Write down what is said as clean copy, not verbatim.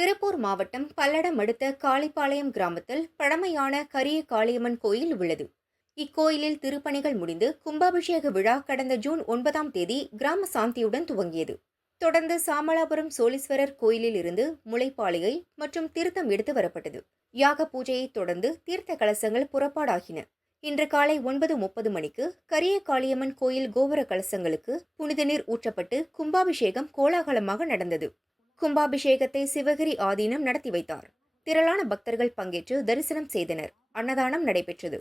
திருப்பூர் மாவட்டம் பல்லடம் அடுத்த காளிப்பாளையம் கிராமத்தில் பழமையான கரிய காளியம்மன் கோயில் உள்ளது. இக்கோயிலில் திருப்பணிகள் முடிந்து கும்பாபிஷேக விழா கடந்த ஜூன் 9ஆம் தேதி கிராம சாந்தியுடன் துவங்கியது. தொடர்ந்து சாமலாபுரம் சோழீஸ்வரர் கோயிலில் இருந்து முளைப்பாளிகை மற்றும் தீர்த்தம் எடுத்து வரப்பட்டது. யாக பூஜையை தொடர்ந்து தீர்த்த கலசங்கள் புறப்பாடாகின. இன்று காலை 9:30 மணிக்கு கரிய காளியம்மன் கோயில் கோபுர கலசங்களுக்கு புனித நீர் ஊற்றப்பட்டு கும்பாபிஷேகம் கோலாகலமாக நடந்தது. கும்பாபிஷேகத்தை சிவகிரி ஆதீனம் நடத்தி வைத்தார். திரளான பக்தர்கள் பங்கேற்று தரிசனம் செய்தனர். அன்னதானம் நடைபெற்றது.